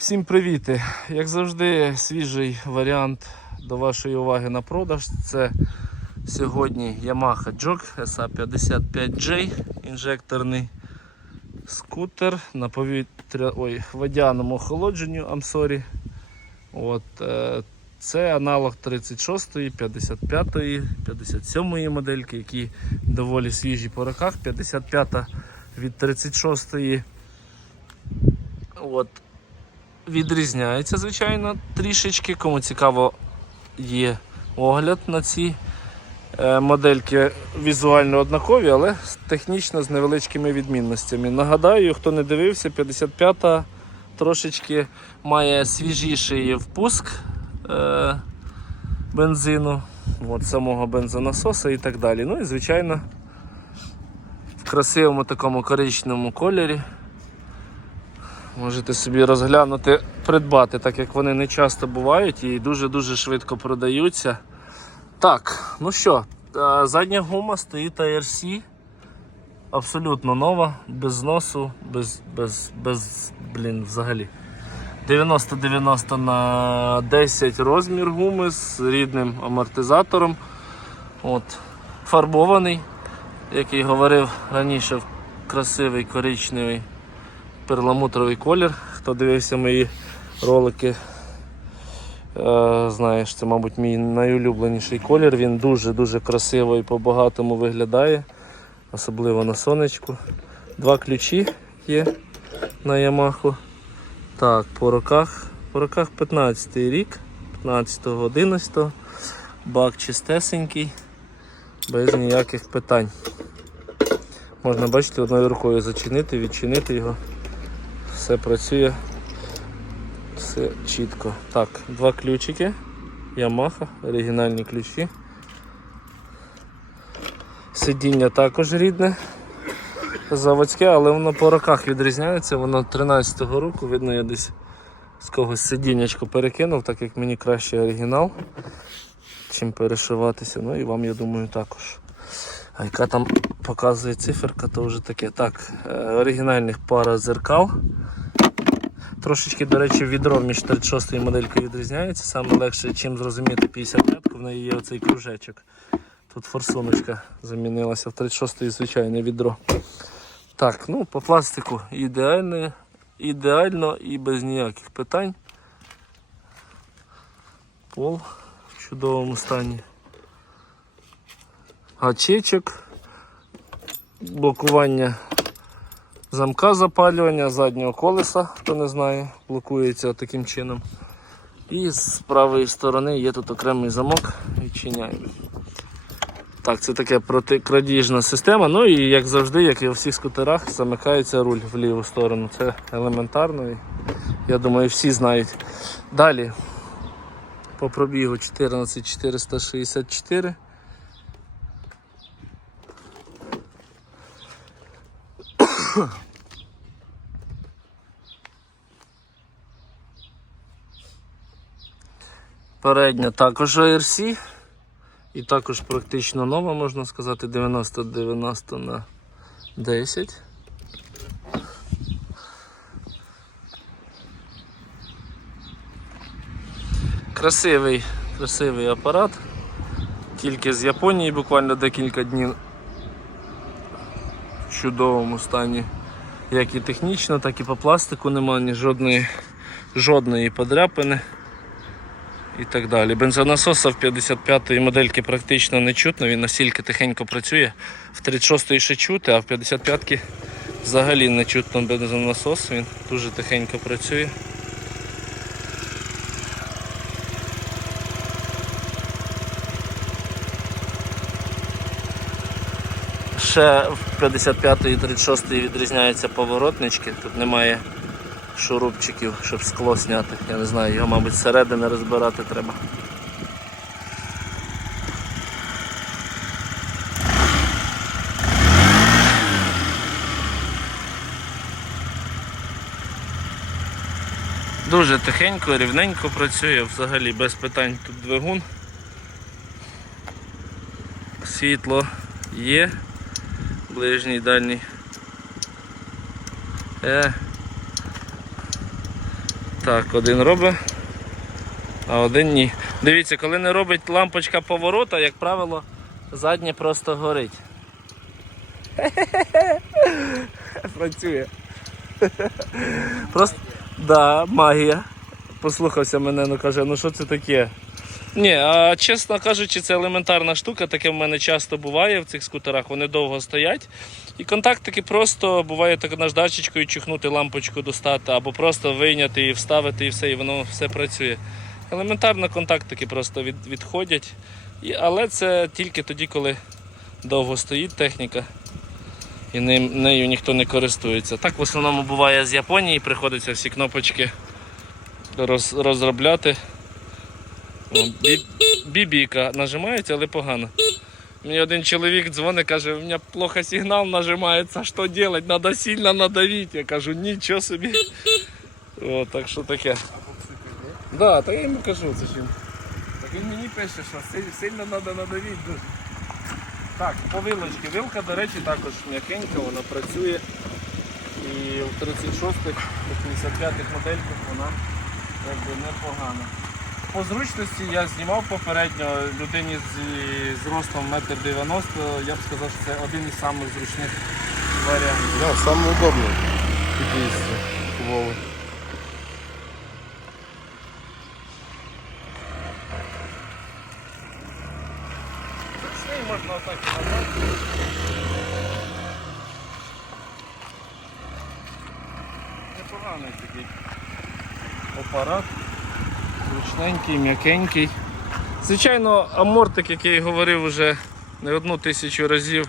Всім привіти! Як завжди, свіжий варіант до вашої уваги на продаж. Це сьогодні Yamaha Jog SA55J, інжекторний скутер на повітря, ой, водяному охолодженню Амсорі. От, е, це аналог 36-ї, 55-ї, 57-ї модельки, які доволі свіжі по роках. 55-та від 36-ї. От, відрізняється, звичайно, трішечки. Кому цікаво, є огляд на ці е, модельки візуально однакові, але технічно з невеличкими відмінностями. Нагадаю, хто не дивився, 55-та трошечки має свіжіший впуск е, бензину, от, самого бензонасоса і так далі. Ну і звичайно, в красивому такому коричневому кольорі. Можете собі розглянути, придбати, так як вони не часто бувають і дуже-дуже швидко продаються. Так, ну що, е, задня гума стоїть ARC. Абсолютно нова, без зносу, без, без, без блін, взагалі. 90-90 на 10 розмір гуми з рідним амортизатором. От, фарбований, як і говорив раніше, красивий коричневий перламутровий колір. Хто дивився мої ролики, е, знаєш, це, мабуть, мій найулюбленіший колір. Він дуже-дуже красиво і по-багатому виглядає, особливо на сонечку. Два ключі є на Ямаху. Так, по роках. По роках 15 рік, 15-го, 11-го. Бак чистесенький, без ніяких питань. Можна бачити одною рукою зачинити, відчинити його. Все працює. Все чітко. Так, два ключики. Yamaha, оригінальні ключі. Сидіння також рідне. Заводське, але воно по роках відрізняється, воно 13-го року, видно, я десь з когось сидіннячко перекинув, так як мені краще оригінал, чим перешиватися. Ну і вам, я думаю, також. А яка там показує циферка, то вже таке. Так, е, оригінальних пара зеркал. Трошечки, до речі, відро між 36 моделькою відрізняється. Саме легше, чим зрозуміти 55-ку, в неї є оцей кружечок. Тут форсуночка замінилася в 36-ї звичайне відро. Так, ну по пластику ідеально, ідеально і без ніяких питань. Пол в чудовому стані. Гачечок, блокування замка запалювання заднього колеса, хто не знає, блокується таким чином. І з правої сторони є тут окремий замок, відчиняємо. Так, це таке протикрадіжна система. Ну і як завжди, як і у всіх скутерах, замикається руль в ліву сторону. Це елементарно. І, я думаю, всі знають. Далі по пробігу 14464. Передня також ARC. І також практично нова, можна сказати, 90-90 на 10. Красивий, красивий апарат. Тільки з Японії буквально декілька днів чудовому стані. Як і технічно, так і по пластику немає ні жодної, жодної подряпини і так далі. Бензонасоса в 55-ї модельки практично не чутно, він настільки тихенько працює. В 36-ї ще чути, а в 55-ки взагалі не чутно бензонасос, він дуже тихенько працює. Ще в 55-ї і 36-ї відрізняються поворотнички, тут немає шурупчиків, щоб скло зняти. Я не знаю, його, мабуть, зсередини розбирати треба. Дуже тихенько, рівненько працює, взагалі без питань тут двигун. Світло є, ближній дальній. Е, Так, один робить, а один ні. Дивіться, коли не робить лампочка поворота, як правило, заднє просто горить. Працює. Просто. Да, магія. Послухався мене, ну каже, ну що це таке? Ні, а чесно кажучи, це елементарна штука, таке в мене часто буває в цих скутерах, вони довго стоять. І контактики просто буває так наждачечкою чихнути лампочку достати, або просто вийняти і вставити, і все, і воно все працює. Елементарно контактики просто від, відходять. І, але це тільки тоді, коли довго стоїть техніка і ним, нею ніхто не користується. Так в основному буває з Японії, приходиться всі кнопочки роз, розробляти. Бі- Бібіка нажимається, але погано. Мені один чоловік дзвонить, каже, у мене плохо сигнал нажимається, що робити? Треба сильно надавити. Я кажу, нічого собі. О, так що таке. Да, так я йому кажу, це чим. Так він мені пише, що сильно треба надавити. Так, по вилочці. Вилка, до речі, також м'якенька, вона працює. І в 36-х, 55-х модельках вона якби непогана. По зручності я знімав попередньо людині з, з ростом 1,90 м, я б сказав, що це один із самих зручних варіантів. Да, самый удобный. 50 кубовый. З неї можна отак і назад. Непоганий такий апарат. Зручненький, м'якенький. Звичайно, амортик, який я говорив вже не одну тисячу разів,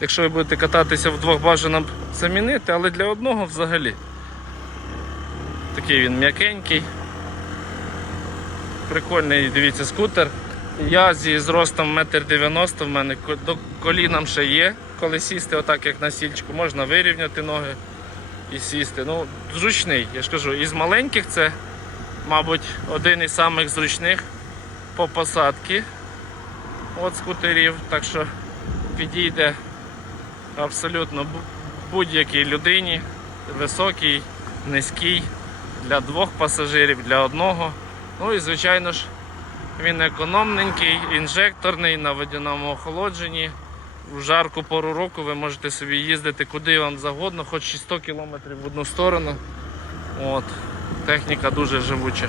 якщо ви будете кататися вдвох бажано замінити, але для одного взагалі. Такий він м'якенький. Прикольний, дивіться, скутер. Я зі зростом 1,90 м, в мене до колінам ще є. Коли сісти, отак як на сільчику, можна вирівняти ноги і сісти. Ну, зручний, я ж кажу, із маленьких це, мабуть, один із самих зручних по посадці от скутерів. Так що підійде абсолютно бу- будь-якій людині, високий, низький, для двох пасажирів, для одного. Ну і звичайно ж. Він економненький, інжекторний на водяному охолодженні. В жарку пору року ви можете собі їздити куди вам завгодно, хоч і 100 км в одну сторону. От. Техніка дуже живуча.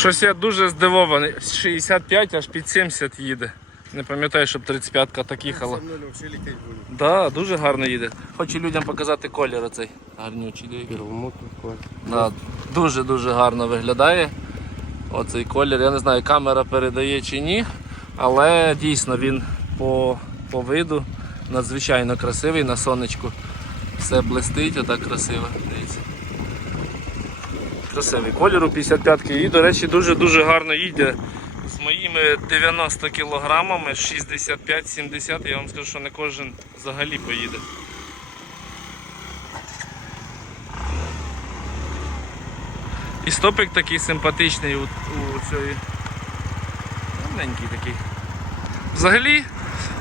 Щось я дуже здивований. 65 аж під 70 їде. Не пам'ятаю, щоб 35-ка так їхала. Да, дуже гарно їде. Хочу людям показати колір оцей гарнючий. Да, дуже-дуже гарно виглядає. Оцей колір. Я не знаю, камера передає чи ні, але дійсно він по, по виду надзвичайно красивий на сонечку. Все блистить, отак красиво. Красивий колір у 55-ки і, до речі, дуже-дуже гарно їде. З моїми 90 кілограмами, 65-70, я вам скажу, що не кожен взагалі поїде. І стопик такий симпатичний у, у цієї. Маленький такий. Взагалі,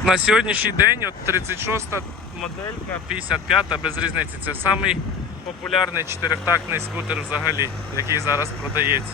на сьогоднішній день от 36 моделька, 55-та, без різниці. Це самий популярний чотирьохтактний скутер взагалі, який зараз продається.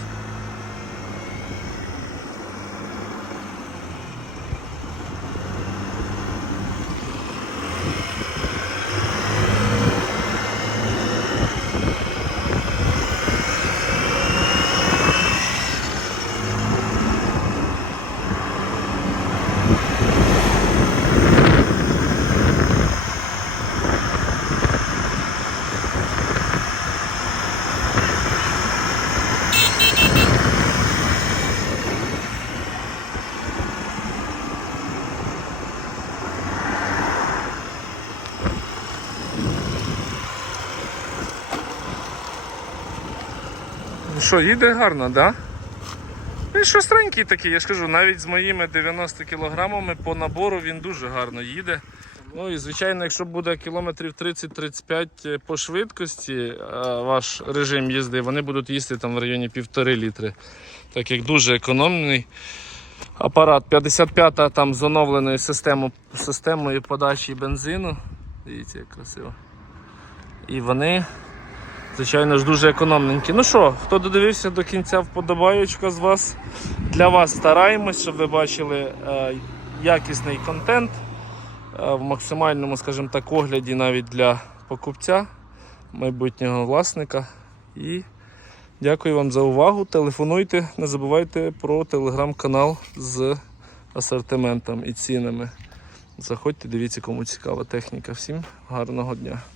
Що, їде гарно, так? Да? Він шустренький такий, я ж кажу, навіть з моїми 90 кілограмами по набору він дуже гарно їде. Ну і звичайно, якщо буде кілометрів 30-35 по швидкості ваш режим їзди, вони будуть їсти там в районі 1,5 літри. Так як дуже економний апарат. 55-та там з оновленою системою, системою подачі бензину. Дивіться, як красиво. І вони, звичайно ж, дуже економненькі. Ну що, хто додивився до кінця вподобаючка з вас. Для вас стараємось, щоб ви бачили е, якісний контент е, в максимальному, скажімо так, огляді навіть для покупця, майбутнього власника. І дякую вам за увагу. Телефонуйте, не забувайте про телеграм-канал з асортиментом і цінами. Заходьте, дивіться, кому цікава техніка. Всім гарного дня!